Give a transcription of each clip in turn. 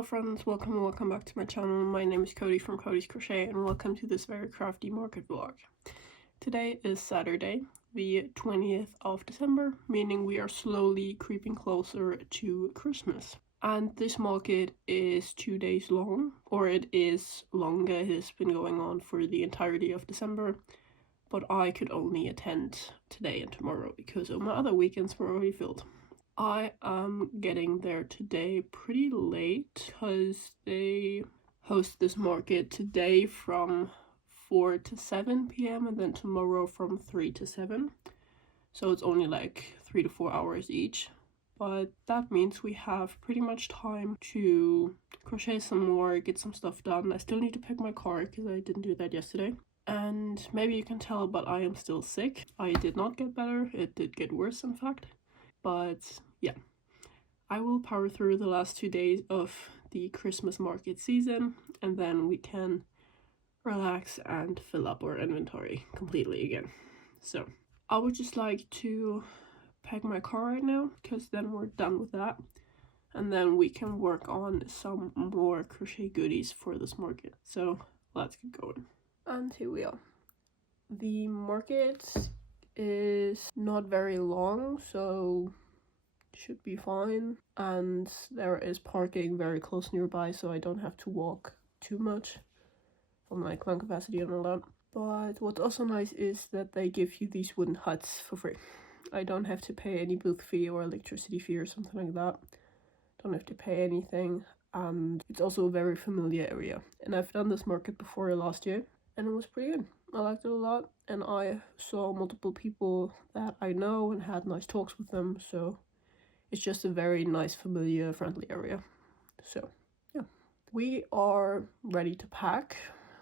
Hello friends, welcome back to my channel. My name is Cody from Cody's Crochet and welcome to this very crafty market vlog. Today is Saturday, the 20th of December, meaning we are slowly creeping closer to Christmas. And this market is 2 days long, or it is longer. It has been going on for the entirety of December, but I could only attend today and tomorrow because of my other weekends were already filled. I am getting there today pretty late because they host this market today from 4 to 7 p.m. and then tomorrow from 3 to 7. So it's only like 3 to 4 hours each. But that means we have pretty much time to crochet some more, get some stuff done. I still need to pick my car because I didn't do that yesterday. And maybe you can tell, but I am still sick. I did not get better. It did get worse, in fact. But yeah, I will power through the last 2 days of the Christmas market season and then we can relax and fill up our inventory completely again. So I would just like to pack my car right now because then we're done with that and then we can work on some more crochet goodies for this market. So let's get going. And here we are. The market is not very long, so should be fine, and there is parking very close nearby, so I don't have to walk too much for my lung capacity and all that. But what's also nice is that they give you these wooden huts for free. I don't have to pay any booth fee or electricity fee or something like that. Don't have to pay anything, and it's also a very familiar area. And I've done this market before last year and it was pretty good. I liked it a lot, and I saw multiple people that I know and had nice talks with them, so it's just a very nice, familiar, friendly area. So yeah, we are ready to pack.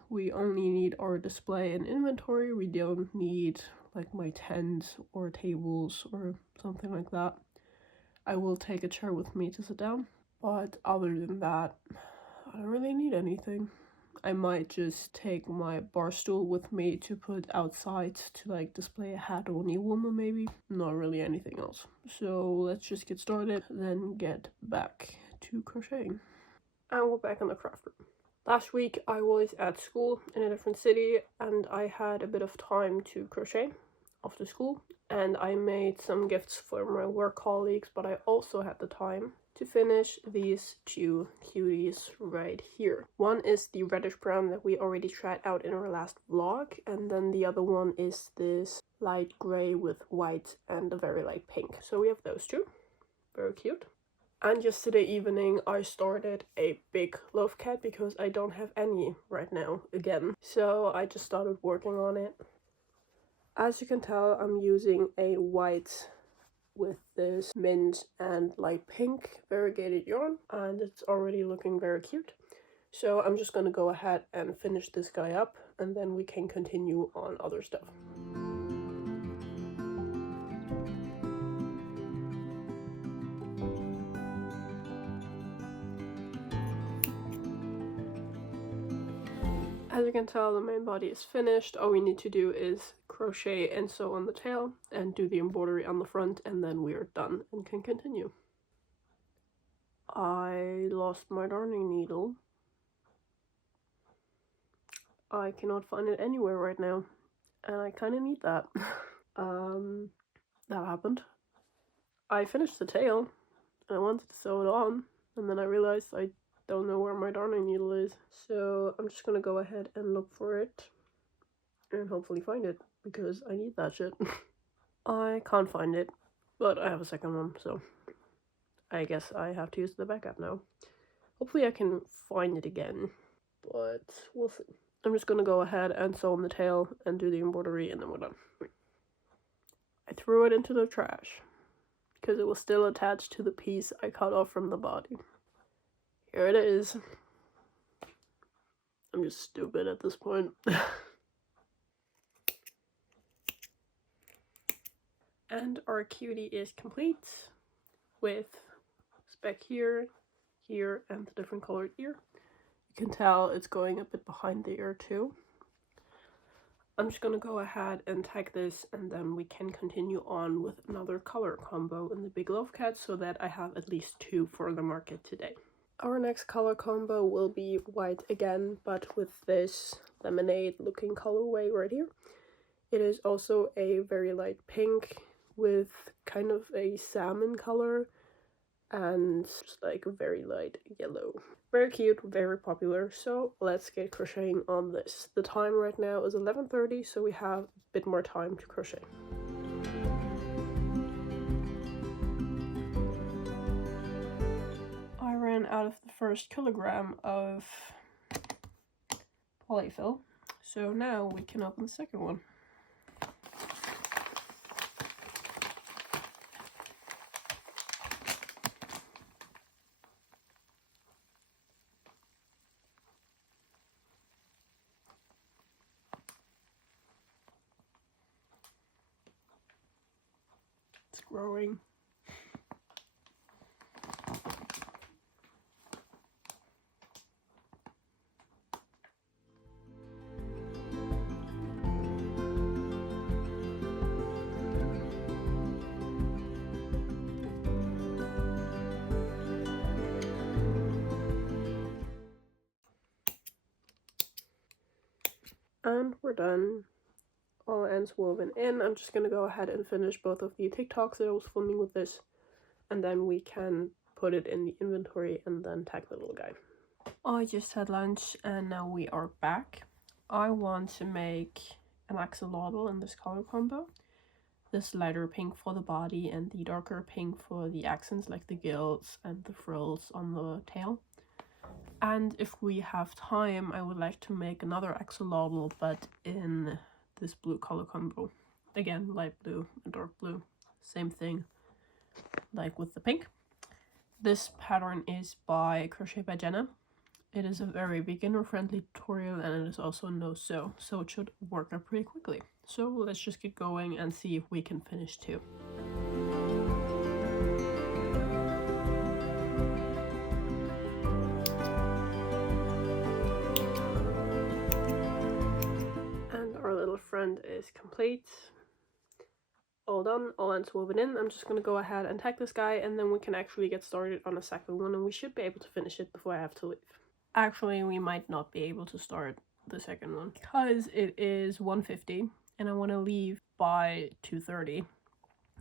We only need our display and inventory. We don't need like my tent or tables or something like that. I will take a chair with me to sit down, but other than that, I don't really need anything. I might just take my bar stool with me to put outside to like display a hat or knee warmer maybe. Not really anything else. So let's just get started, then get back to crocheting. And we're back in the craft room. Last week I was at school in a different city and I had a bit of time to crochet after school. And I made some gifts for my work colleagues, but I also had the time to finish these two cuties right here. One is the reddish brown that we already tried out in our last vlog, and then the other one is this light gray with white and a very light pink. So we have those two. Very cute. And yesterday evening I started a big loaf cat because I don't have any right now again. So I just started working on it. As you can tell, I'm using a white with this mint and light pink variegated yarn, and it's already looking very cute. So I'm just gonna go ahead and finish this guy up and then we can continue on other stuff. As you can tell, the main body is finished. All we need to do is crochet and sew on the tail and do the embroidery on the front, and then we are done and can continue. I lost my darning needle. I cannot find it anywhere right now, and I kind of need that. That happened. I finished the tail, and I wanted to sew it on, and then I realized I don't know where my darning needle is, so I'm just gonna go ahead and look for it and hopefully find it because I need that shit. I can't find it, but I have a second one, so I guess I have to use the backup now. Hopefully I can find it again, but we'll see. I'm just gonna go ahead and sew on the tail and do the embroidery and then we're done. I threw it into the trash because it was still attached to the piece I cut off from the body. Here it is. I'm just stupid at this point. And our cutie is complete with speck here, here, and the different colored ear. You can tell it's going a bit behind the ear too. I'm just gonna go ahead and tag this and then we can continue on with another color combo in the big loaf cat so that I have at least two for the market today. Our next color combo will be white again, but with this lemonade looking colorway right here. It is also a very light pink with kind of a salmon color and just like a very light yellow. Very cute, very popular, so let's get crocheting on this. The time right now is 11:30, so we have a bit more time to crochet. I ran out of the first kilogram of polyfill, so now we can open the second one. It's growing. And we're done. All ends woven in. I'm just gonna go ahead and finish both of the TikToks that I was filming with this, and then we can put it in the inventory and then tag the little guy. I just had lunch and now we are back. I want to make an axolotl in this color combo. This lighter pink for the body and the darker pink for the accents like the gills and the frills on the tail. And if we have time, I would like to make another axolotl, but in this blue color combo. Again, light blue and dark blue. Same thing like with the pink. This pattern is by Crochet by Genna. It is a very beginner-friendly tutorial and it is also no-sew, so it should work out pretty quickly. So let's just get going and see if we can finish too. Friend is complete. All done, all ends woven in. I'm just gonna go ahead and tag this guy and then we can actually get started on a second one and we should be able to finish it before I have to leave. Actually, we might not be able to start the second one because it is 1:50 and I want to leave by 2:30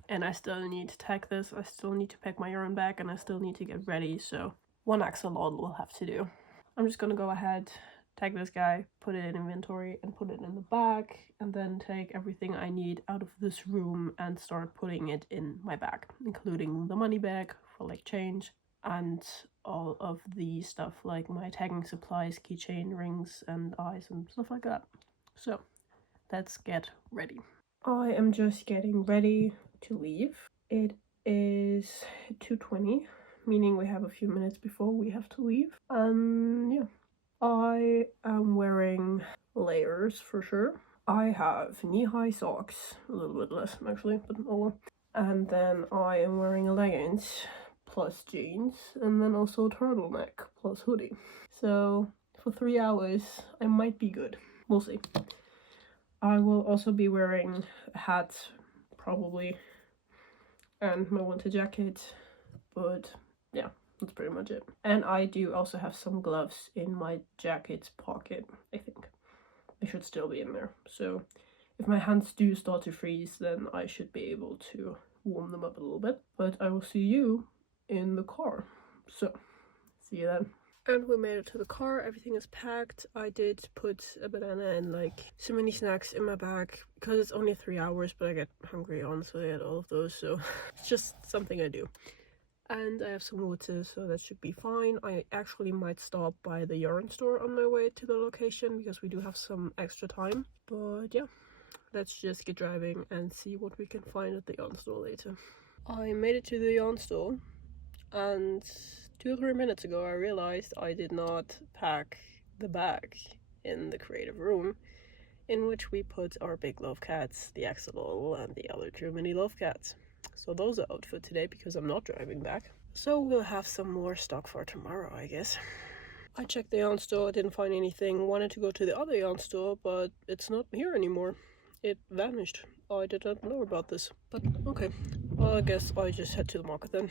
and I still need to tag this, I still need to pack my yarn back and I still need to get ready, so one axolotl will have to do. I'm just gonna go ahead, tag this guy, put it in inventory and put it in the bag, and then take everything I need out of this room and start putting it in my bag, including the money bag for like change and all of the stuff like my tagging supplies, keychain, rings and eyes and stuff like that. So let's get ready. I am just getting ready to leave. It is 2:20, meaning we have a few minutes before we have to leave. Yeah. I am wearing layers for sure. I have knee-high socks, a little bit less actually, but oh well. And then I am wearing leggings plus jeans, and then also a turtleneck plus hoodie. So for 3 hours, I might be good. We'll see. I will also be wearing a hat, probably, and my winter jacket, but yeah. That's pretty much it. And I do also have some gloves in my jacket's pocket, I think. They should still be in there. So if my hands do start to freeze, then I should be able to warm them up a little bit. But I will see you in the car. So, see you then. And we made it to the car. Everything is packed. I did put a banana and like so many snacks in my bag because it's only 3 hours, but I get hungry honestly at all of those. So it's just something I do. And I have some water, so that should be fine. I actually might stop by the yarn store on my way to the location because we do have some extra time. But yeah, let's just get driving and see what we can find at the yarn store later. I made it to the yarn store and 2 or 3 minutes ago I realized I did not pack the bag in the creative room in which we put our big loaf cats, the axolotl and the other 2 mini loaf cats. So those are out for today because I'm not driving back. So we'll have some more stock for tomorrow, I guess. I checked the yarn store, didn't find anything. Wanted to go to the other yarn store, but it's not here anymore. It vanished. I did not know about this. But okay, well, I guess I just head to the market then.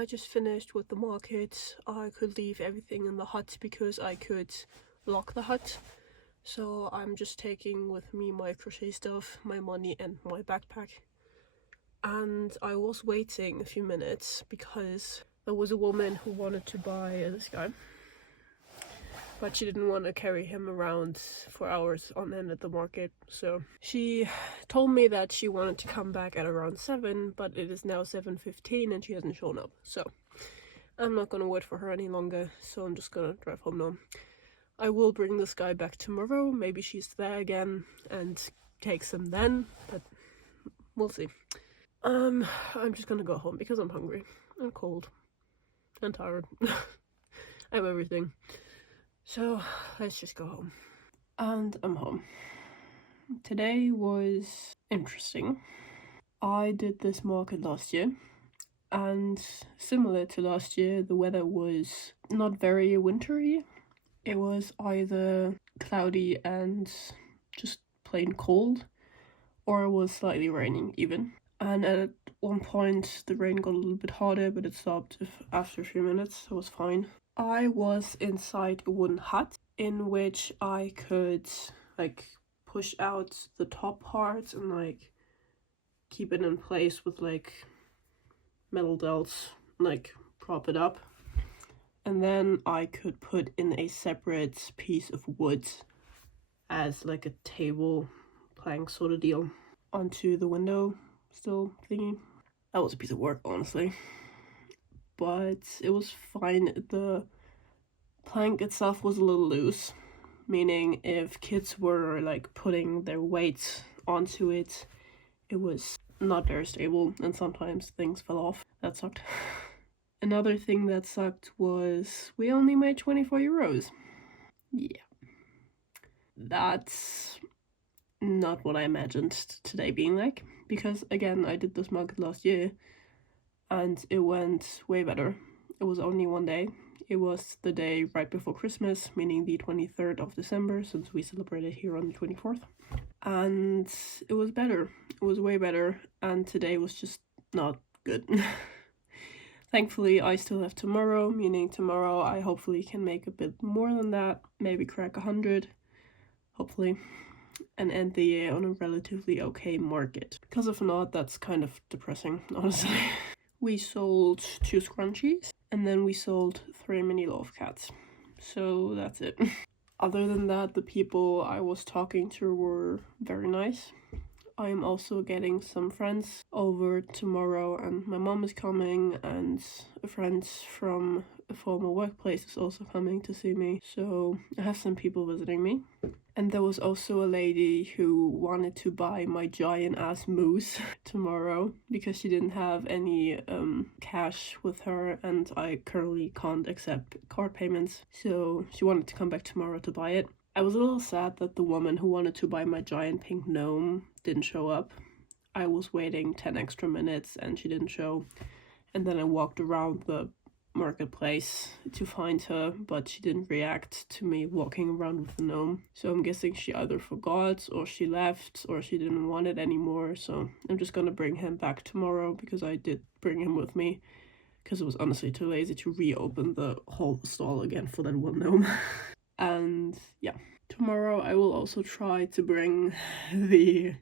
I just finished with the market. I could leave everything in the hut because I could lock the hut. So I'm just taking with me my crochet stuff, my money and my backpack. And I was waiting a few minutes because there was a woman who wanted to buy this guy. But she didn't want to carry him around for hours on end at the market. So she told me that she wanted to come back at around 7, but it is now 7:15 and she hasn't shown up. So I'm not gonna wait for her any longer, so I'm just gonna drive home now. I will bring this guy back tomorrow. Maybe she's there again and takes him then, but we'll see. I'm just gonna go home because I'm hungry and cold and tired. I have everything. So let's just go home. And I'm home. Today was interesting. I did this market last year, and similar to last year, the weather was not very wintry. It was either cloudy and just plain cold, or it was slightly raining even. And at one point the rain got a little bit harder, but it stopped after a few minutes, so it was fine. I was inside a wooden hut in which I could like push out the top part and like keep it in place with like metal delts, like prop it up. And then I could put in a separate piece of wood as like a table plank sort of deal onto the window still thingy. That was a piece of work, honestly. But it was fine. The plank itself was a little loose, meaning if kids were like putting their weight onto it, it was not very stable and sometimes things fell off. That sucked. Another thing that sucked was we only made 24 euros. Yeah. That's not what I imagined today being like, because again, I did this market last year and it went way better. It was only one day. It was the day right before Christmas, meaning the 23rd of December, since we celebrated here on the 24th. And it was better. It was way better, and today was just not good. Thankfully, I still have tomorrow, meaning tomorrow I hopefully can make a bit more than that, maybe crack 100, hopefully, and end the year on a relatively okay market. Because if not, that's kind of depressing, honestly. We sold 2 scrunchies, and then we sold 3 mini loaf cats. So that's it. Other than that, the people I was talking to were very nice. I am also getting some friends over tomorrow, and my mom is coming, and a friend from a former workplace is also coming to see me. So I have some people visiting me. And there was also a lady who wanted to buy my giant ass moose tomorrow because she didn't have any cash with her, and I currently can't accept card payments. So she wanted to come back tomorrow to buy it. I was a little sad that the woman who wanted to buy my giant pink gnome didn't show up. I was waiting 10 extra minutes and she didn't show. And then I walked around the marketplace to find her, but she didn't react to me walking around with the gnome. So I'm guessing she either forgot or she left or she didn't want it anymore. So I'm just gonna bring him back tomorrow because I did bring him with me because it was honestly too lazy to reopen the whole stall again for that one gnome. And yeah, tomorrow I will also try to bring the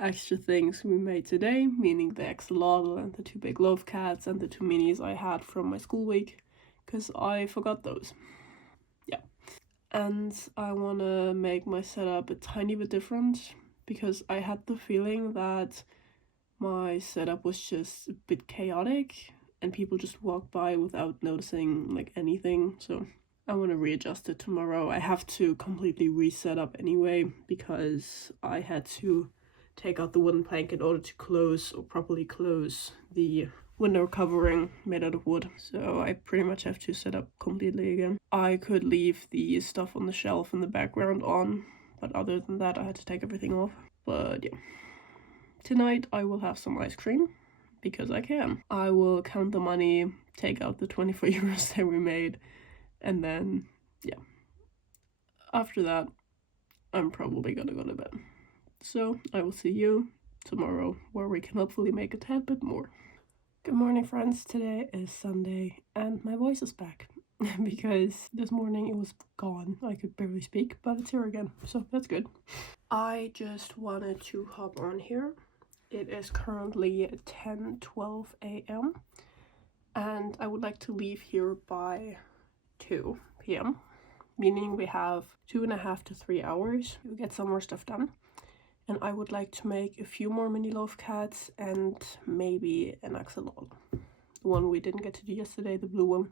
extra things we made today, meaning the axolotl and the 2 big loaf cats and the 2 minis I had from my school week, because I forgot those. Yeah. And I want to make my setup a tiny bit different, because I had the feeling that my setup was just a bit chaotic and people just walked by without noticing like anything. So I want to readjust it tomorrow. I have to completely reset up anyway because I had to take out the wooden plank in order to close or properly close the window covering made out of wood. So I pretty much have to set up completely again. I could leave the stuff on the shelf in the background on, but other than that I had to take everything off. But yeah. Tonight I will have some ice cream because I can. I will count the money, take out the 24 euros that we made, and then, yeah. After that, I'm probably gonna go to bed. So I will see you tomorrow, where we can hopefully make a tad bit more. Good morning, friends. Today is Sunday and my voice is back because this morning it was gone. I could barely speak, but it's here again, so that's good. I just wanted to hop on here. It is currently 10:12 a.m. and I would like to leave here by 2 p.m., meaning we have 2.5 to 3 hours to get some more stuff done. And I would like to make a few more mini loaf cats and maybe an axolotl. The one we didn't get to do yesterday, the blue one.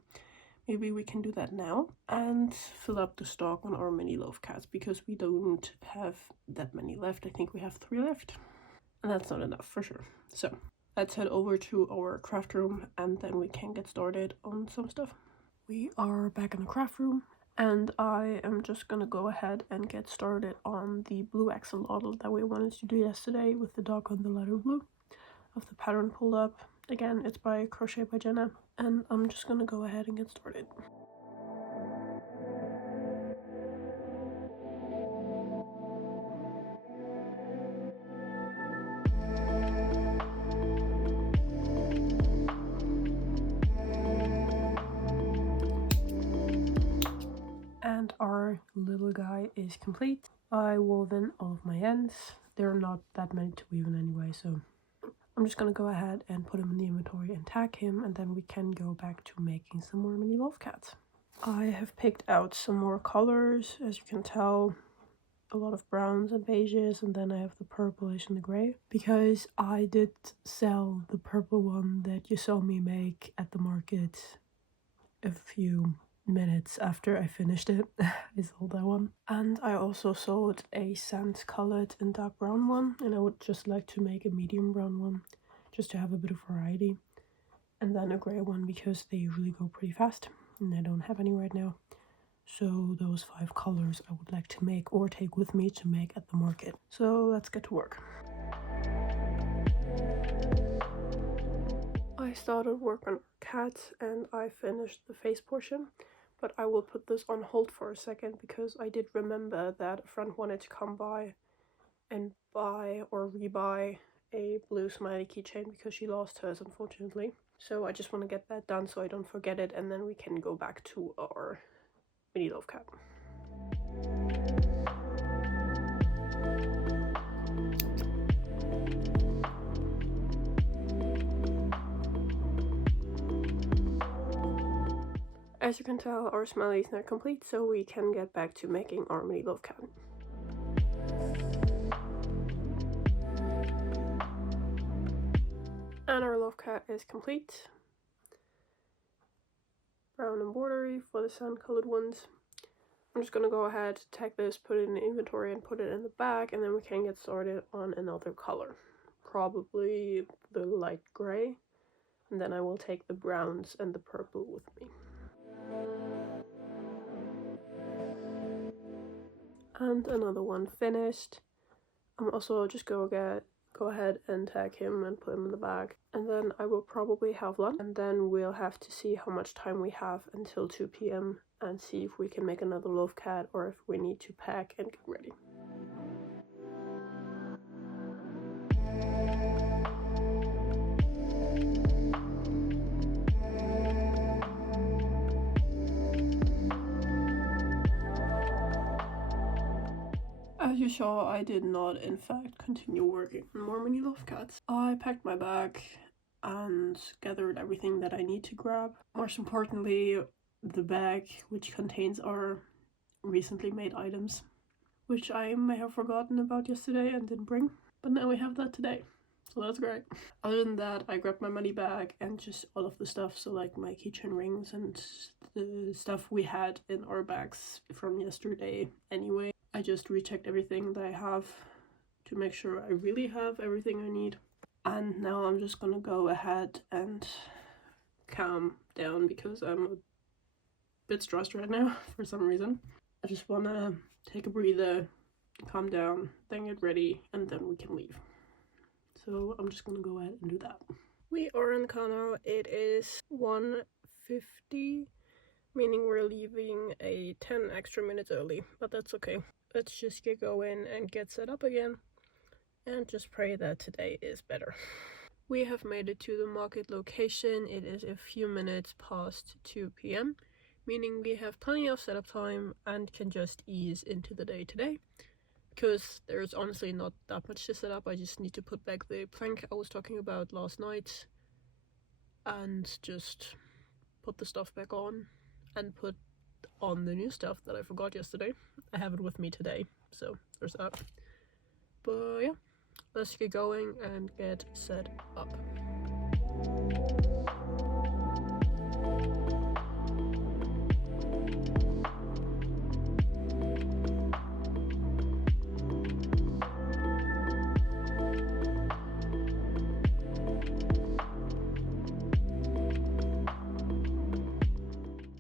Maybe we can do that now and fill up the stock on our mini loaf cats because we don't have that many left. I think we have 3 left. And that's not enough for sure. So let's head over to our craft room and then we can get started on some stuff. We are back in the craft room. And I am just gonna go ahead and get started on the blue axolotl that we wanted to do yesterday with the dog on the letter blue. I have the pattern pulled up. Again, it's by Crochet by Genna. And I'm just gonna go ahead and get started. And our little guy is complete. I wove in all of my ends. There are not that many to weave in anyway, so I'm just gonna go ahead and put him in the inventory and tag him, and then we can go back to making some more mini loaf cats. I have picked out some more colors, as you can tell. A lot of browns and beiges, and then I have the purplish and the gray, because I did sell the purple one that you saw me make at the market a few minutes after I finished it. I sold that one. And I also sold a sand colored and dark brown one, and I would just like to make a medium brown one just to have a bit of variety, and then a gray one because they usually go pretty fast and I don't have any right now. So those 5 colors I would like to make or take with me to make at the market. So let's get to work. I started work on cats and I finished the face portion, but I will put this on hold for a second because I did remember that a friend wanted to come by and buy or rebuy a blue smiley keychain because she lost hers, unfortunately. So I just want to get that done so I don't forget it, and then we can go back to our mini loaf cat. As you can tell, our smiley is not complete, so we can get back to making our mini loaf cat. And our loaf cat is complete. Brown and bordery for the sand colored ones. I'm just gonna go ahead, tag this, put it in the inventory and put it in the bag, and then we can get started on another color. Probably the light gray, and then I will take the browns and the purple with me. And another one finished. I'm also just go ahead and tag him and put him in the bag, and then I will probably have lunch, and then we'll have to see how much time we have until 2 p.m. and see if we can make another loaf cat or if we need to pack and get ready. As you saw, I did not in fact continue working on more mini loaf cats. I packed my bag and gathered everything that I need to grab. Most importantly, the bag which contains our recently made items, which I may have forgotten about yesterday and didn't bring, but now we have that today, so that's great. Other than that, I grabbed my money bag and just all of the stuff, so like my keychain rings and the stuff we had in our bags from yesterday anyway. I just rechecked everything that I have to make sure I really have everything I need. And now I'm just gonna go ahead and calm down because I'm a bit stressed right now for some reason. I just wanna take a breather, calm down, then get ready, and then we can leave. So I'm just gonna go ahead and do that. We are in the car now. It is 1:50, meaning we're leaving a 10 extra minutes early, but that's okay. Let's just get going and get set up again and just pray that today is better. We have made it to the market location. It is a few minutes past 2 p.m, meaning we have plenty of setup time and can just ease into the day today. Because there's honestly not that much to set up. I just need to put back the plank I was talking about last night and just put the stuff back on and put on the new stuff that I forgot yesterday. I have it with me today, so there's that. But yeah, let's get going and get set up.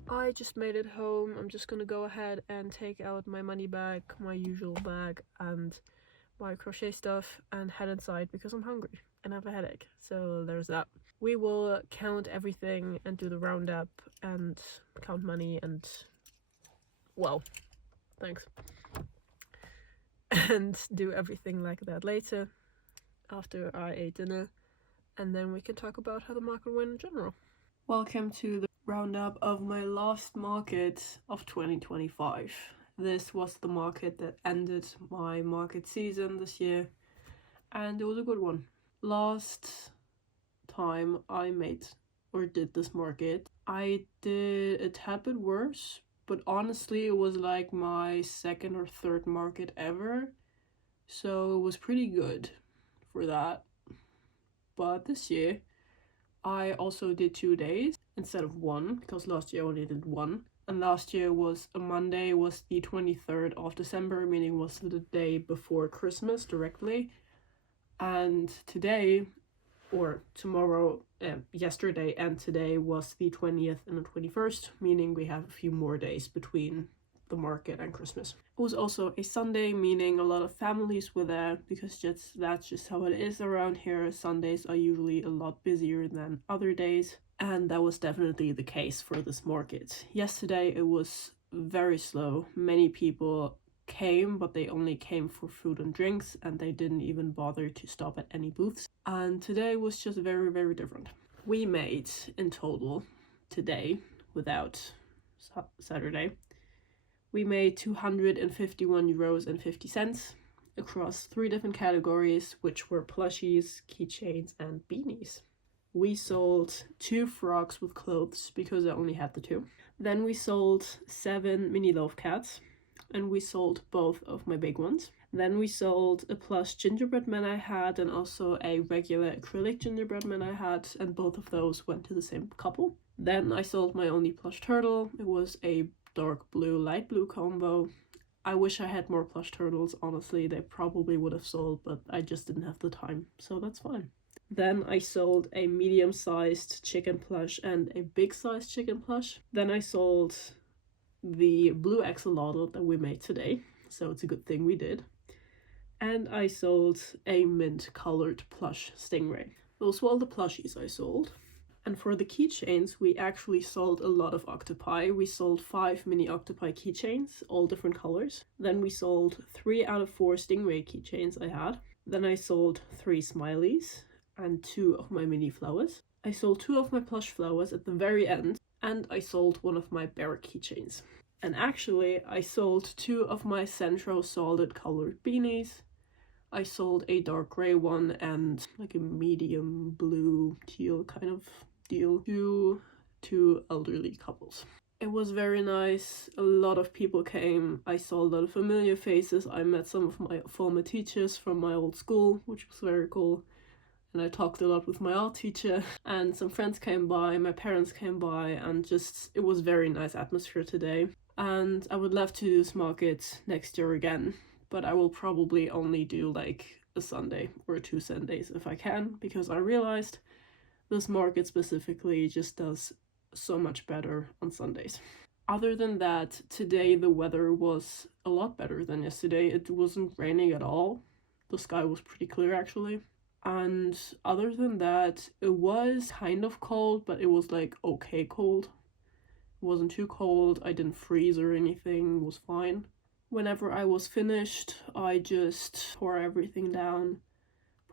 I just made it home. I'm just gonna go ahead and take out my money bag, my usual bag, and my crochet stuff and head inside because I'm hungry and I have a headache. So there's that. We will count everything and do the roundup and count money and, well, thanks. And do everything like that later after I ate dinner, and then we can talk about how the market went in general. Welcome to the roundup of my last market of 2025. This was the market that ended my market season this year, and it was a good one. Last time I did this market, I did a tad bit worse, but honestly it was like my second or third market ever, so it was pretty good for that. But this year I also did 2 days instead of one, because last year I only did one. And last year was a Monday, was the 23rd of December, meaning was the day before Christmas directly. And today, or tomorrow, yesterday and today was the 20th and the 21st, meaning we have a few more days between the market and Christmas. It was also a Sunday, meaning a lot of families were there, because that's just how it is around here. Sundays are usually a lot busier than other days, and that was definitely the case for this market. Yesterday it was very slow. Many people came, but they only came for food and drinks, and they didn't even bother to stop at any booths. And today was just very, very different. We made in total today, without Saturday, we made €251.50 across 3 different categories, which were plushies, keychains, and beanies. We sold 2 frogs with clothes because I only had the 2. Then we sold 7 mini loaf cats, and we sold both of my big ones. Then we sold a plush gingerbread man I had and also a regular acrylic gingerbread man I had, and both of those went to the same couple. Then I sold my only plush turtle. It was a dark blue, light blue combo. I wish I had more plush turtles, honestly. They probably would have sold, but I just didn't have the time, so that's fine. Then I sold a medium-sized chicken plush and a big-sized chicken plush. Then I sold the blue axolotl that we made today, so it's a good thing we did. And I sold a mint-colored plush stingray. Those were all the plushies I sold. And for the keychains, we actually sold a lot of octopi. We sold 5 mini octopi keychains, all different colors. Then we sold 3 out of 4 stingray keychains I had. Then I sold 3 smileys and 2 of my mini flowers. I sold 2 of my plush flowers at the very end, and I sold 1 of my bear keychains. And actually, I sold 2 of my Centro solid colored beanies. I sold a dark gray one and like a medium blue teal kind of deal to 2 elderly couples. It was very nice. A lot of people came. I saw a lot of familiar faces. I met some of my former teachers from my old school, which was very cool. And I talked a lot with my art teacher, and some friends came by, my parents came by, and just, it was very nice atmosphere today. And I would love to do this market next year again, but I will probably only do like a Sunday or 2 Sundays if I can, because I realized this market specifically just does so much better on Sundays. Other than that, today the weather was a lot better than yesterday. It wasn't raining at all. The sky was pretty clear actually. And other than that, it was kind of cold, but it was like okay cold. It wasn't too cold, I didn't freeze or anything, it was fine. Whenever I was finished, I just tore everything down,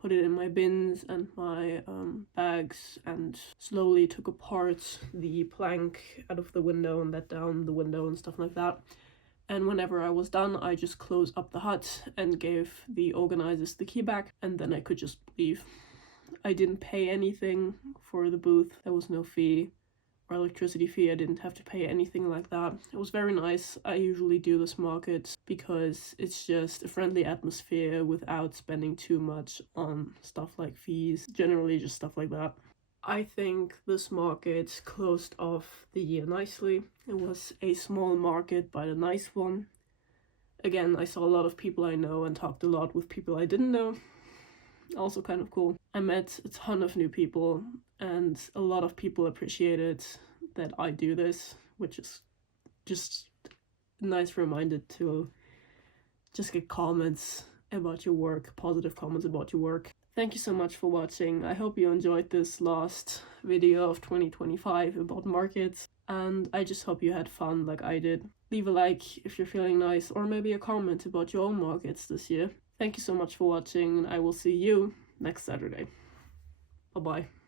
put it in my bins and my bags, and slowly took apart the plank out of the window and let down the window and stuff like that. And whenever I was done, I just closed up the hut and gave the organizers the key back, and then I could just leave. I didn't pay anything for the booth. There was no fee or electricity fee. I didn't have to pay anything like that. It was very nice. I usually do this market because it's just a friendly atmosphere without spending too much on stuff like fees. Generally just stuff like that. I think this market closed off the year nicely. It was a small market, but a nice one. Again, I saw a lot of people I know and talked a lot with people I didn't know. Also kind of cool. I met a ton of new people, and a lot of people appreciated that I do this, which is just a nice reminder to just get comments about your work, positive comments about your work. Thank you so much for watching. I hope you enjoyed this last video of 2025 about markets, and I just hope you had fun like I did. Leave a like if you're feeling nice, or maybe a comment about your own markets this year. Thank you so much for watching, and I will see you next Saturday. Bye-bye.